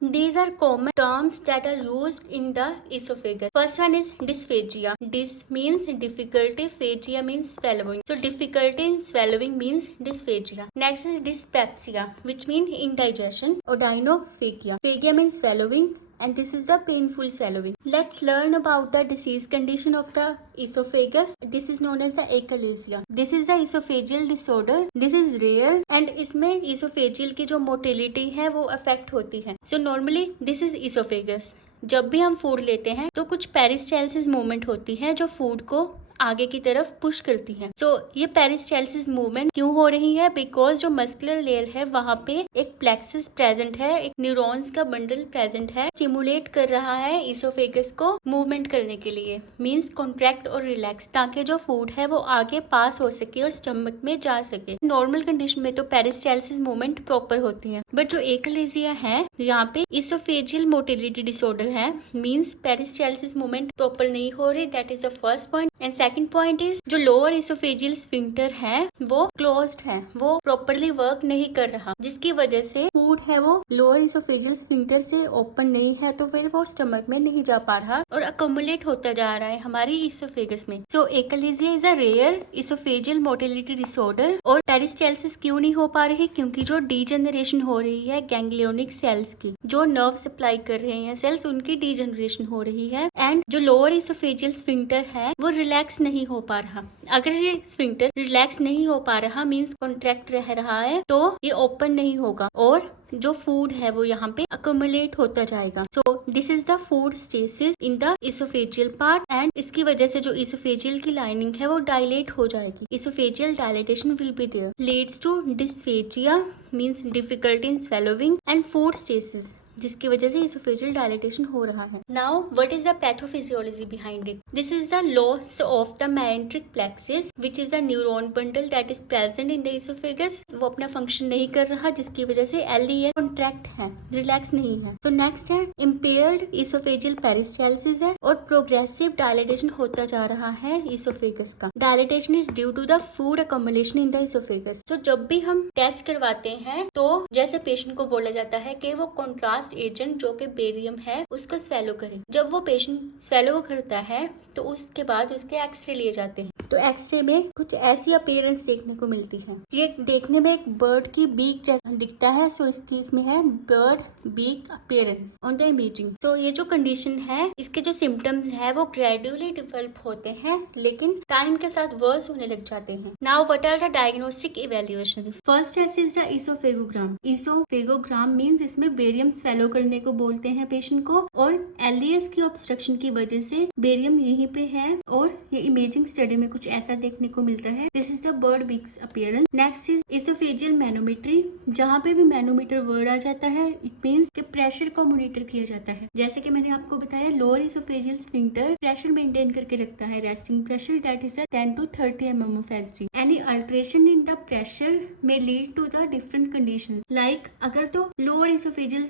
These are common terms that are used in the esophagus. First one is dysphagia. Dys means difficulty, phagia means swallowing. So difficulty in swallowing means dysphagia. Next is dyspepsia, which means indigestion. Odynophagia. Phagia means swallowing, and this is a painful swallowing. Let's learn about the disease condition of the esophagus. This is known as the achalasia. This is the esophageal disorder. This is rare and इसमें esophageal की जो motility है वो affect होती है. So normally this is esophagus. जब भी हम फूड लेते हैं तो कुछ पेरिस्टालसिस मूवमेंट होती है जो फूड को आगे की तरफ पुश करती है. सो ये पेरिस्टालसिस मूवमेंट क्यों हो रही है? बिकॉज जो मस्कुलर लेयर है वहाँ पे एक प्लेक्सस प्रेजेंट है, एक न्यूरॉन्स का बंडल प्रेजेंट है, स्टिमुलेट कर रहा है इसोफेगस को मूवमेंट करने के लिए, मींस कॉन्ट्रैक्ट और रिलैक्स, ताकि जो फूड है वो आगे पास हो सके और स्टमक में जा सके. नॉर्मल कंडीशन में तो पेरिस्टालसिस मूवमेंट प्रॉपर होती है, बट जो एकलेजिया है यहाँ पे इसोफेजियल मोटिलिटी डिसऑर्डर है, मींस पेरिस्टालसिस मूवमेंट प्रॉपर नहीं हो रही. That is the first point. And second point is जो लोअर इसोफेजियल स्फिंक्टर है वो क्लोज्ड है, वो प्रॉपरली वर्क नहीं कर रहा, जिसकी वजह से फूड है वो लोअर इसोफेजियल स्फिंक्टर से ओपन नहीं है, तो फिर वो स्टमक में नहीं जा पा रहा और अकोमुलेट होता जा रहा है हमारी इसोफेगस में. So achalasia is a rare esophageal motility disorder. और पेरिस्टालसिस क्यों नहीं हो पा रही? क्योंकि जो डीजनरेशन हो रही है गैंग्लियोनिक सेल्स की, जो नर्व सप्लाई कर रहे हैं सेल्स, उनकी डीजनरेशन हो रही है. एंड जो लोअर इसोफेजियल स्फिंक्टर है वो रिलैक्स नहीं हो पा रहा. अगर ये स्फिंक्टर रिलैक्स नहीं हो पा रहा, मींस कॉन्ट्रैक्ट रह रहा है, तो ये ओपन नहीं होगा और जो फूड है वो यहाँ पे अकोमुलेट होता जाएगा. So this is the food stasis in the oesophageal part. And इसकी वजह से जो इसोफेजियल की लाइनिंग है वो डायलेट हो जाएगी. Oesophageal dilatation will be there, leads to dysphagia means difficulty in swallowing and food stasis, जिसकी वजह से इसोफेजियल डायलेटेशन हो रहा है. Now what is the pathophysiology behind it? This is the loss of the mesenteric plexus which is a neuron bundle that is present in the oesophagus. वो अपना function नहीं कर रहा, जिसकी वजह से एलईए कॉन्ट्रैक्ट है, रिलैक्स नहीं है. तो नेक्स्ट है इम्पेयर्ड इसोफेजियल पेरिस्टालसिस है और प्रोग्रेसिव डायलेटेशन होता जा रहा है इसोफेगस का. Dilatation is due to the food accumulation in the oesophagus. तो जब भी हम टेस्ट करवाते हैं तो जैसे पेशेंट को बोला जाता है कि वो कॉन्ट्रास्ट एजेंट जो कि बेरियम है उसको स्वेलो करे. जब वो पेशेंट स्वेलो करता है तो उसके बाद उसके एक्सरे लिए जाते हैं. तो एक्सरे में कुछ ऐसी अपीयरेंस देखने को मिलती है. ये देखने में एक बर्ड की बीक जैसा दिखता है. सो इसकी इसमें है bird beak appearance on the imaging. तो ये जो कंडीशन है, इसके जो सिम्टम्स है वो ग्रेजुअली डेवलप होते हैं, लेकिन टाइम के साथ वर्स होने लग जाते हैं. Now what are the diagnostic evaluations? First is the esophagogram. Esophagogram means इसमें बेरियम स्वेलो करने को बोलते हैं पेशेंट को, और एलईएस की ऑब्स्ट्रक्शन की वजह से बेरियम यहीं पे है और ये इमेजिंग स्टडी में कुछ ऐसा देखने को मिलता है. This is the bird beaks appearance. Next is esophageal manometry. जहाँ पे भी मैनोमीटर वर्ड आ जाता है इट मींस कि प्रेशर को मॉनिटर किया जाता है. जैसे कि मैंने आपको बताया lower esophageal sphincter pressure maintain करके रखता है, resting pressure that is 10 to 30 mm of Hg. Any alteration in the pressure में lead to the different condition. Like अगर तो लोअर इसोफेजियल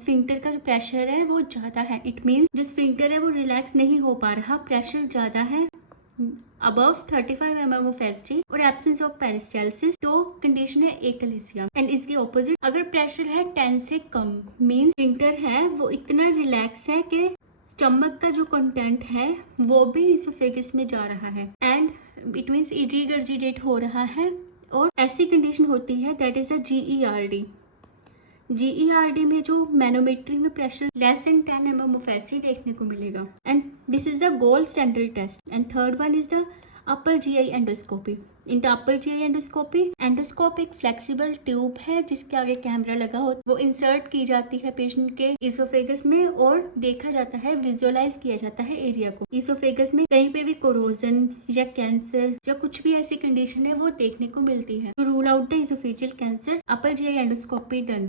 स्फिंक्टर का जो प्रेशर है वो ज्यादा है, इट मींस जो स्फिंक्टर है वो रिलैक्स नहीं हो पा रहा, प्रेशर ज्यादा है above 35 mm of Hg और एब्सेंस ऑफ पेरिस्टालसिस, तो कंडीशन है एकलेजिया. एंड इसके ऑपोजिट अगर प्रेशर है 10 से कम, मींस स्फिंक्टर है वो इतना रिलैक्स है कि स्टमक का जो कंटेंट है वो भी इसोफेगस में जा रहा है एंड इट मींस रिगर्जिटेट हो रहा है. और ऐसी कंडीशन होती है that is a GERD. GERD में जो मैनोमेट्री में pressure less than 10 mm of Hg देखने को मिलेगा. And this is the gold standard test. And third one is the upper GI endoscopy. In the upper GI endoscope एक flexible tube है जिसके आगे कैमरा लगा हो, वो इंसर्ट की जाती है पेशेंट के इसोफेगस में और देखा जाता है, विजुअलाइज किया जाता है एरिया को. इसोफेगस में कहीं पे भी कोरोजन या कैंसर या कुछ भी ऐसी कंडीशन है वो देखने को मिलती है. To rule out the oesophageal cancer, upper GI endoscopy done.